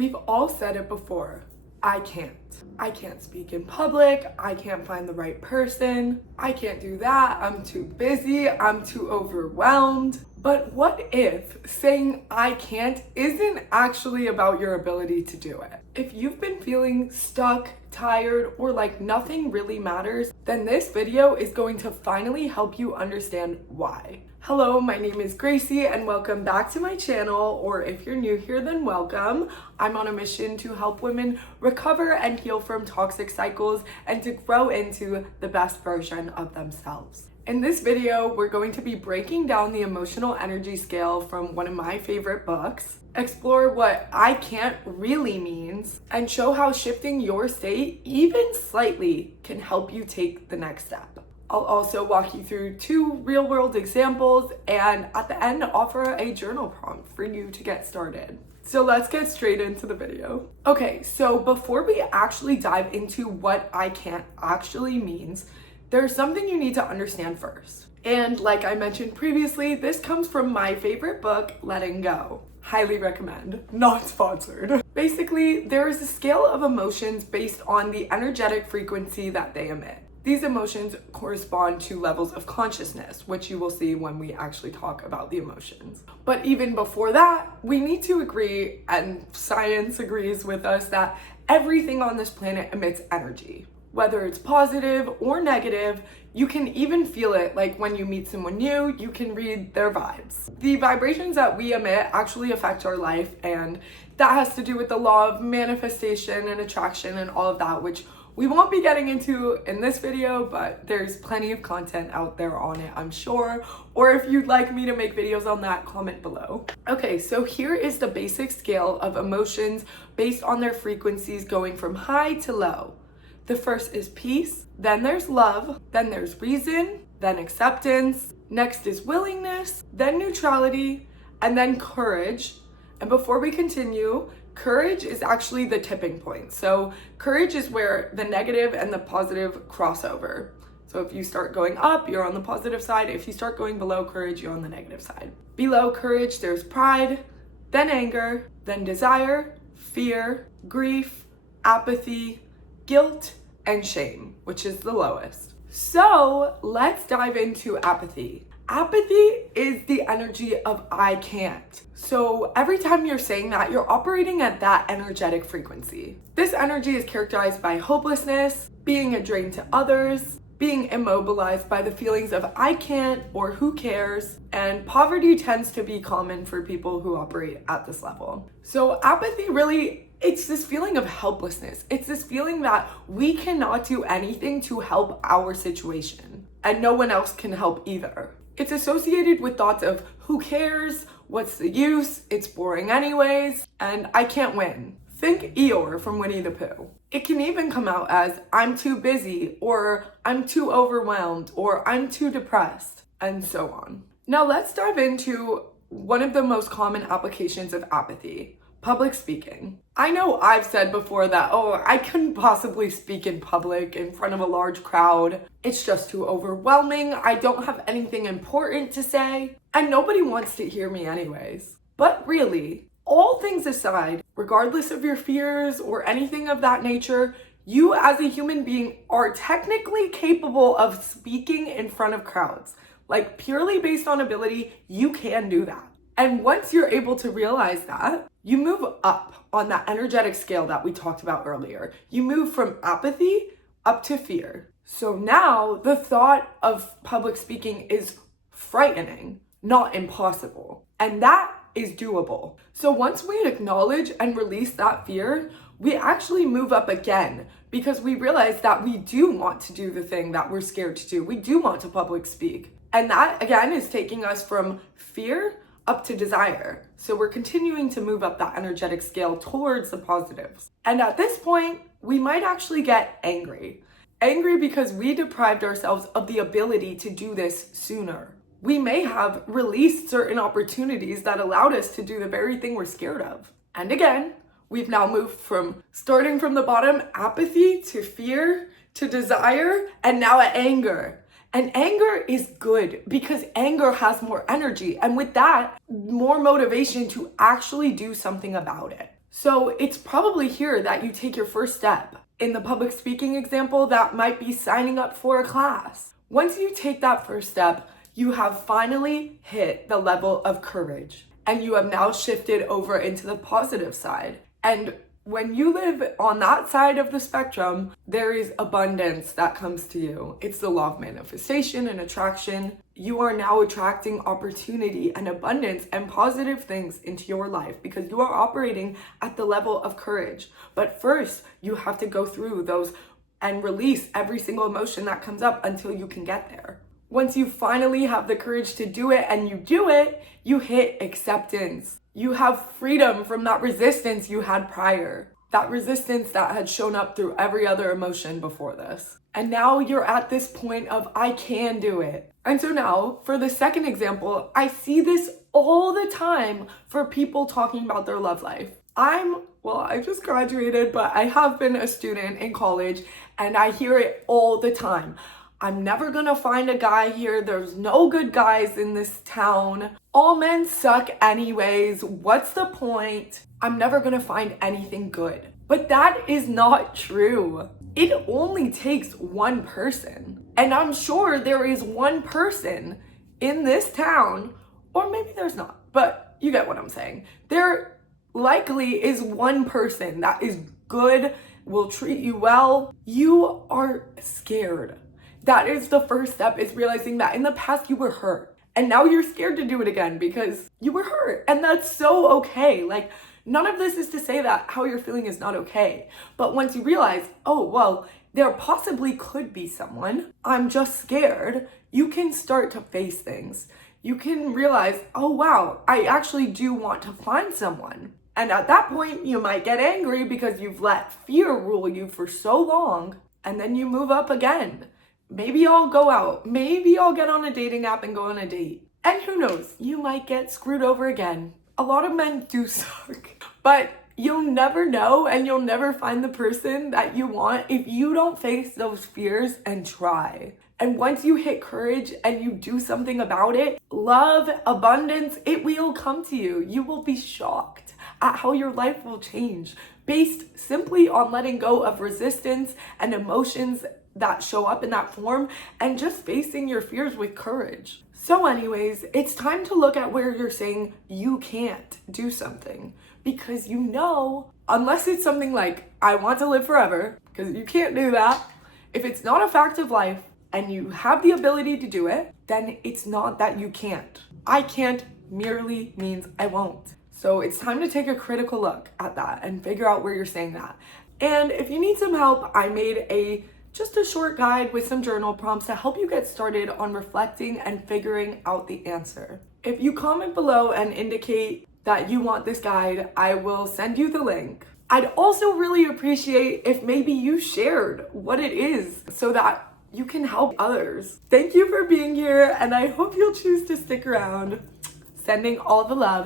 We've all said it before. I can't. I can't speak in public. I can't find the right person. I can't do that. I'm too busy. I'm too overwhelmed. But what if saying I can't isn't actually about your ability to do it? If you've been feeling stuck, tired, or like nothing really matters, then this video is going to finally help you understand why. Hello, my name is Gracie and welcome back to my channel, or if you're new here, then welcome. I'm on a mission to help women recover and heal from toxic cycles and to grow into the best version of themselves. In this video, we're going to be breaking down the emotional energy scale from one of my favorite books, explore what I can't really means, and show how shifting your state even slightly can help you take the next step. I'll also walk you through 2 real-world examples and at the end offer a journal prompt for you to get started. So let's get straight into the video. Okay, so before we actually dive into what I can't actually means, there's something you need to understand first. And like I mentioned previously, this comes from my favorite book, Letting Go. Highly recommend, not sponsored. Basically, there is a scale of emotions based on the energetic frequency that they emit. These emotions correspond to levels of consciousness, which you will see when we actually talk about the emotions. But even before that, we need to agree, and science agrees with us, that everything on this planet emits energy. Whether it's positive or negative, you can even feel it, like when you meet someone new, you can read their vibes. The vibrations that we emit actually affect our life, and that has to do with the law of manifestation and attraction and all of that, which we won't be getting into in this video, but there's plenty of content out there on it, I'm sure. Or if you'd like me to make videos on that, comment below. Okay, so here is the basic scale of emotions based on their frequencies going from high to low. The first is peace, then there's love, then there's reason, then acceptance, next is willingness, then neutrality, and then courage. And before we continue, courage is actually the tipping point. So courage is where the negative and the positive cross over. So if you start going up, you're on the positive side. If you start going below courage, you're on the negative side. Below courage, there's pride, then anger, then desire, fear, grief, apathy, guilt, and shame, which is the lowest. So let's dive into apathy. Apathy is the energy of I can't. So every time you're saying that, you're operating at that energetic frequency. This energy is characterized by hopelessness, being a drain to others, being immobilized by the feelings of I can't or who cares, and poverty tends to be common for people who operate at this level. So apathy really, it's this feeling of helplessness. It's this feeling that we cannot do anything to help our situation, and no one else can help either. It's associated with thoughts of who cares, what's the use, it's boring anyways, and I can't win. Think Eeyore from Winnie the Pooh. It can even come out as I'm too busy, or I'm too overwhelmed, or I'm too depressed, and so on. Now let's dive into one of the most common applications of apathy. Public speaking. I know I've said before that, oh, I couldn't possibly speak in public in front of a large crowd. It's just too overwhelming. I don't have anything important to say, and nobody wants to hear me anyways. But really, all things aside, regardless of your fears or anything of that nature, you as a human being are technically capable of speaking in front of crowds. Like purely based on ability, you can do that. And once you're able to realize that, you move up on that energetic scale that we talked about earlier. You move from apathy up to fear. So now the thought of public speaking is frightening, not impossible. And that is doable. So once we acknowledge and release that fear, we actually move up again because we realize that we do want to do the thing that we're scared to do. We do want to public speak. And that again is taking us from fear up to desire. So we're continuing to move up that energetic scale towards the positives. And at this point, we might actually get angry. Angry because we deprived ourselves of the ability to do this sooner. We may have released certain opportunities that allowed us to do the very thing we're scared of. And again, we've now moved from starting from the bottom, apathy, to fear, to desire, and now at anger. And anger is good because anger has more energy. And with that, more motivation to actually do something about it. So it's probably here that you take your first step. In the public speaking example, that might be signing up for a class. Once you take that first step, you have finally hit the level of courage, and you have now shifted over into the positive side. And when you live on that side of the spectrum, there is abundance that comes to you. It's the law of manifestation and attraction. You are now attracting opportunity and abundance and positive things into your life because you are operating at the level of courage. But first, you have to go through those and release every single emotion that comes up until you can get there. Once you finally have the courage to do it and you do it, you hit acceptance. You have freedom from that resistance you had prior. That resistance that had shown up through every other emotion before this. And now you're at this point of, I can do it. And so now, for the second example, I see this all the time for people talking about their love life. I just graduated, but I have been a student in college, and I hear it all the time. I'm never gonna find a guy here. There's no good guys in this town. All men suck anyways. What's the point? I'm never gonna find anything good. But that is not true. It only takes one person. And I'm sure there is one person in this town, or maybe there's not, but you get what I'm saying. There likely is one person that is good, will treat you well. You are scared. That is the first step, is realizing that in the past you were hurt and now you're scared to do it again because you were hurt, and that's so okay. Like, none of this is to say that how you're feeling is not okay. But once you realize, oh, well, there possibly could be someone, I'm just scared, you can start to face things. You can realize, oh wow, I actually do want to find someone. And at that point, you might get angry because you've let fear rule you for so long, and then you move up again. Maybe I'll go out. Maybe I'll get on a dating app and go on a date. And who knows, you might get screwed over again. A lot of men do suck. But you'll never know, and you'll never find the person that you want if you don't face those fears and try. And once you hit courage and you do something about it, love, abundance, it will come to you. You will be shocked at how your life will change based simply on letting go of resistance and emotions that show up in that form and just facing your fears with courage. So anyways, it's time to look at where you're saying you can't do something, because you know, unless it's something like, I want to live forever, because you can't do that. If it's not a fact of life and you have the ability to do it, then it's not that you can't. I can't merely means I won't. So it's time to take a critical look at that and figure out where you're saying that. And if you need some help, I made just a short guide with some journal prompts to help you get started on reflecting and figuring out the answer. If you comment below and indicate that you want this guide, I will send you the link. I'd also really appreciate if maybe you shared what it is so that you can help others. Thank you for being here, and I hope you'll choose to stick around. Sending all the love.